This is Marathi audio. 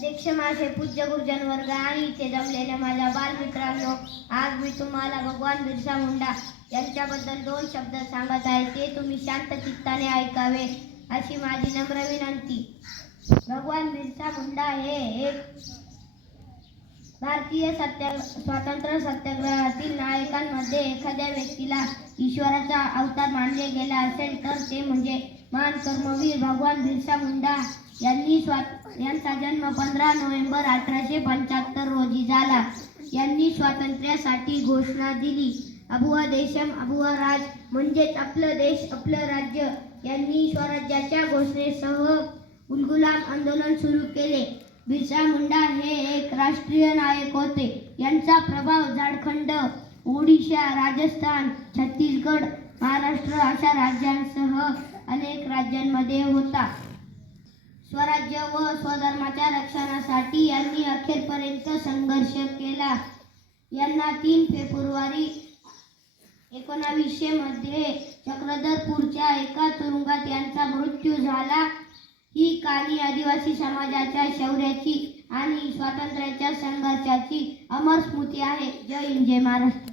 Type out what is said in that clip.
अध्यक्ष माझे पूज्य गुरुजन वर्ग आणि इथे जमलेल्या माझ्या बालमित्रांनो, आज मी तुम्हाला भगवान बिरसा मुंडा यांच्याबद्दल 2 शब्द सांगत आहे. ते तुम्ही शांत चित्ताने ऐकावे अशी माझी नम्र विनंती. भगवान बिरसा मुंडा हे एक भारतीय स्वातंत्र्य सत्याग्रहातील नायकांमध्ये एखाद्या व्यक्तीला ईश्वराचा अवतार मानले गेला असेल तर ते म्हणजे महान कर्मवीर भगवान बिरसा मुंडा यांचा जन्म 15 नोव्हेंबर 1875 रोजी झाला. यांनी स्वातंत्र्यासाठी घोषणा दिली. अभुवा देशम अभुवा राज, म्हणजेच आपलं देश आपलं राज्य. यांनी स्वराज्याच्या घोषणेसह उलगुलान आंदोलन सुरू केले. बिरसा मुंडा हे एक राष्ट्रीय नायक होते. यांचा प्रभाव झारखंड, ओडिशा, राजस्थान, छत्तीसगड, महाराष्ट्र अशा राज्यांसह अनेक राज्यांमध्ये होता. स्वराज्य व स्वधर्माच्या रक्षणासाठी यांनी अखेरपर्यंत संघर्ष केला. यांना 3 फेब्रुवारी 1900 मध्ये चक्रधरपूरच्या एका तुरुंगात यांचा मृत्यू झाला. ही कहाणी आदिवासी समाजाच्या शौर्याची आणि स्वातंत्र्याच्या संघर्षाची अमर स्मृती आहे. जय हिंद, जय महाराष्ट्र.